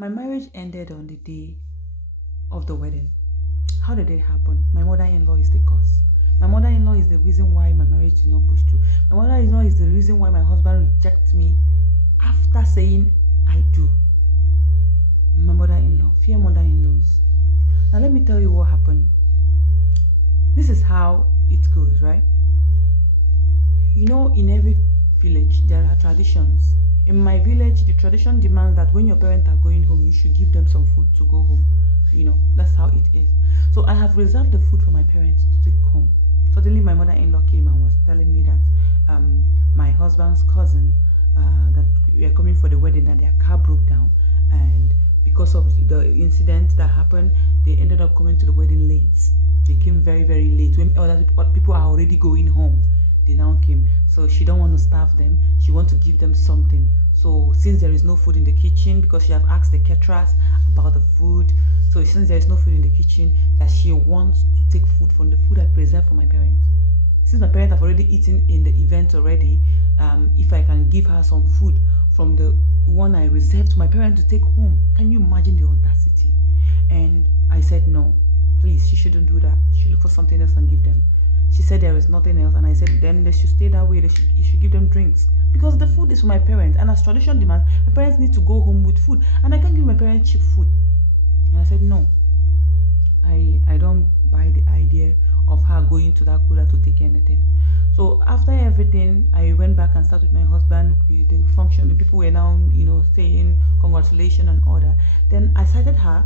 My marriage ended on the day of the wedding. How did it happen? My mother-in-law is the cause. My mother-in-law is the reason why my marriage did not push through. My mother-in-law is the reason why my husband rejects me after saying I do. My mother-in-law, fear mother-in-laws. Now let me tell you what happened. This is how it goes, right? In every village there are traditions. In my village, the tradition demands that when your parents are going home, you should give them some food to go home. That's how it is. So I have reserved the food for my parents to take home. Suddenly, my mother-in-law came and was telling me that my husband's cousin, that we are coming for the wedding, that their car broke down, and because of the incident that happened, they ended up coming to the wedding late. They came very, very late when other people are already going home. They now came, so she don't want to starve them. She want to give them something. So since there is no food in the kitchen, because she have asked the caterers about the food, so since there is no food in the kitchen, that she wants to take food from the food I preserved for my parents. Since my parents have already eaten in the event already, if I can give her some food from the one I reserved to my parents to take home. Can you imagine the audacity? And I said no, please, she shouldn't do that. She should look for something else and give them. She said there is nothing else, and I said then they should stay that way. You should give them drinks, because the food is for my parents, and as tradition demands, my parents need to go home with food, and I can't give my parents cheap food. And I said no, I don't buy the idea of her going to that cooler to take anything. So after everything, I went back and started with my husband with the function. The people were now, saying congratulations and all that. Then I sighted her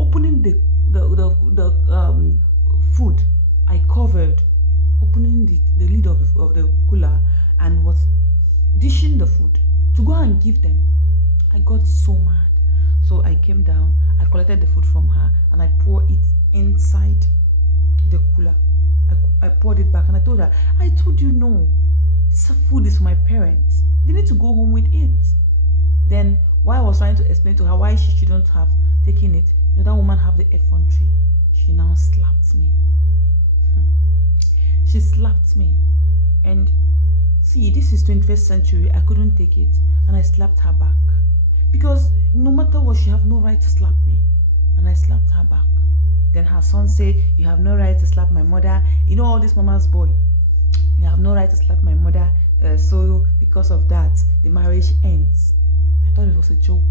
opening the food I covered, opening the lid of the cooler, and was dishing the food to go and give them. I got so mad. So I came down, I collected the food from her, and I poured it inside the cooler. I poured it back and I told her, I told you no, this food is for my parents. They need to go home with it. Then while I was trying to explain to her why she shouldn't have taken it, that woman have the effrontery. She now slapped me. She slapped me. And see, this is 21st century. I couldn't take it. And I slapped her back. Because no matter what, she have no right to slap me. And I slapped her back. Then her son said, you have no right to slap my mother. All this mama's boy. You have no right to slap my mother. So because of that, the marriage ends. I thought it was a joke.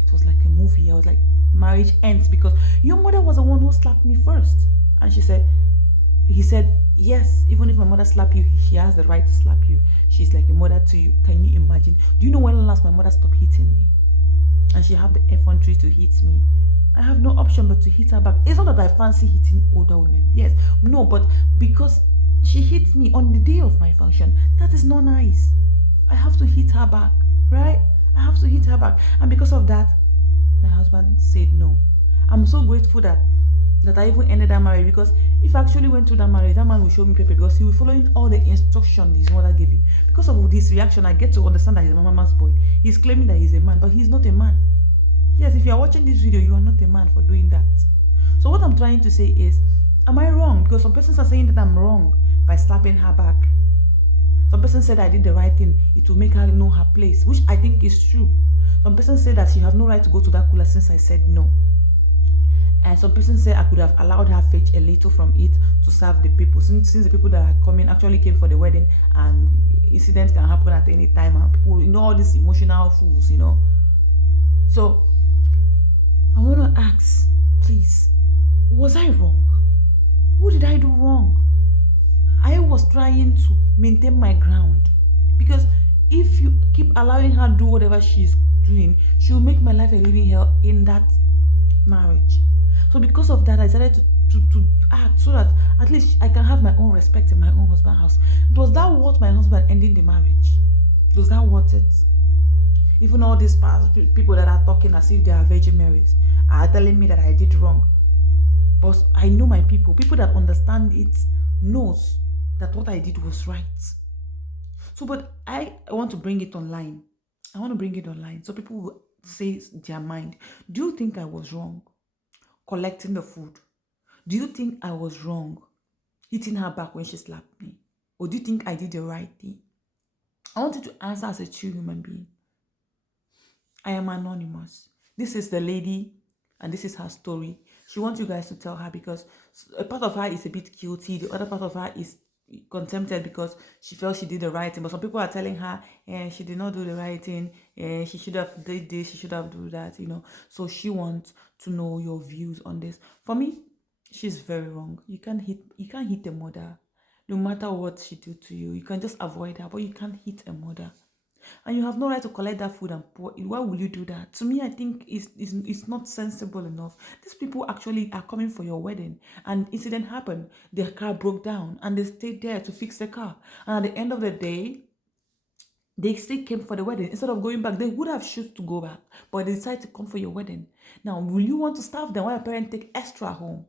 It was like a movie. I was like, marriage ends because your mother was the one who slapped me first. And he said, yes, even if my mother slapped you, she has the right to slap you. She's like a mother to you. Can you imagine? Do you know when last my mother stopped hitting me? And she have the effrontery to hit me. I have no option but to hit her back. It's not that I fancy hitting older women. Yes. No, but because she hits me on the day of my function, that is not nice. I have to hit her back, right? I have to hit her back. And because of that, my husband said no. I'm so grateful that I even ended that marriage, because if I actually went to that marriage, that man will show me paper, because he will following all the instructions his mother gave him. Because of this reaction, I get to understand that he's a mama's boy. He's claiming that he's a man, but he's not a man. Yes, if you are watching this video, you are not a man for doing that. So what I'm trying to say is, am I wrong? Because some persons are saying that I'm wrong by slapping her back. Some person said I did the right thing. It will make her know her place, which I think is true. Some person said that she has no right to go to that cooler since I said no. And some person said I could have allowed her fetch a little from it to serve the people. Since the people that are coming actually came for the wedding, and incidents can happen at any time, and people, all these emotional fools, So I want to ask, please, was I wrong? What did I do wrong? I was trying to maintain my ground, because if you keep allowing her to do whatever she's doing, she'll make my life a living hell in that marriage. So because of that, I decided to act so that at least I can have my own respect in my own husband's house. Was that worth my husband ending the marriage? Was that worth it? Even all these people that are talking as if they are Virgin Marys are telling me that I did wrong. But I know my people that understand it knows that what I did was right. So, but I want to bring it online. I want to bring it online so people will say their mind. Do you think I was wrong collecting the food? Do you think I was wrong hitting her back when she slapped me? Or do you think I did the right thing? I want you to answer as a true human being. I am anonymous. This is the lady, and this is her story. She wants you guys to tell her because a part of her is a bit guilty. The other part of her is contented because she felt she did the right thing. But some people are telling her, she did not do the right thing. She should have did this. She should have done that. So she wants to know your views on this. For me, she's very wrong. You can't hit a mother, no matter what she do to you. You can just avoid her, but you can't hit a mother. And you have no right to collect that food and pour it. Why will you do that? To me, I think it's not sensible enough. These people actually are coming for your wedding, and incident happened. Their car broke down, and they stayed there to fix the car. And at the end of the day, they still came for the wedding. Instead of going back, they would have chosen to go back, but they decided to come for your wedding. Now, will you want to starve them while your parents take extra home?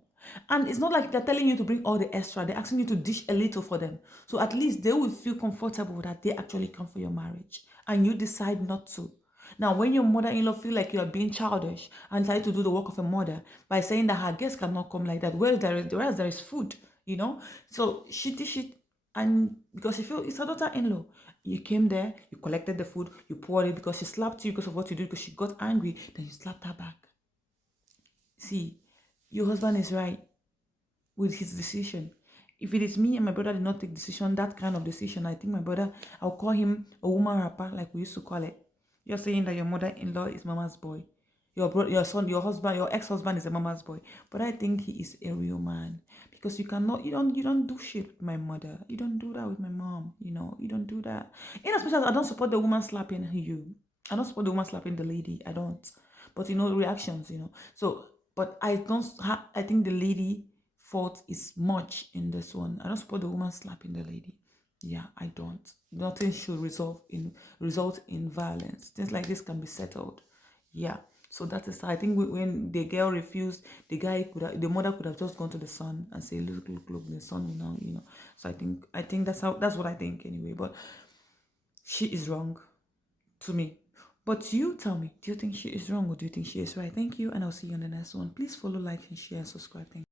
And it's not like they're telling you to bring all the extra. They're asking you to dish a little for them. So at least they will feel comfortable that they actually come for your marriage. And you decide not to. Now, when your mother-in-law feel like you are being childish and decide to do the work of a mother by saying that her guests cannot come like that, whereas there is food, So she dish it, and because she feel it's her daughter-in-law. You came there, you collected the food, you poured it because she slapped you because of what you did, because she got angry, then you slapped her back. See, your husband is right with his decision. If it is me and my brother did not take that kind of decision, I think my brother, I'll call him a woman rapper, like we used to call it. You're saying that your mother-in-law is mama's boy. Your son, your husband, your ex-husband is a mama's boy. But I think he is a real man. Because you don't do shit with my mother. You don't do that with my mom. You don't do that. In as much as I don't support the woman slapping you. I don't support the woman slapping the lady. I don't. But reactions, So, but I think the lady fault is much in this one. I don't support the woman slapping the lady. Yeah, I don't. Nothing should result in violence. Things like this can be settled. Yeah. So that is, I think, when the girl refused, the mother could have just gone to the son and say, look, the son will now, So I think that's what I think anyway. But she is wrong to me. But you tell me, do you think she is wrong or do you think she is right? Thank you, and I'll see you on the next one. Please follow, like, and share, and subscribe. Thank you.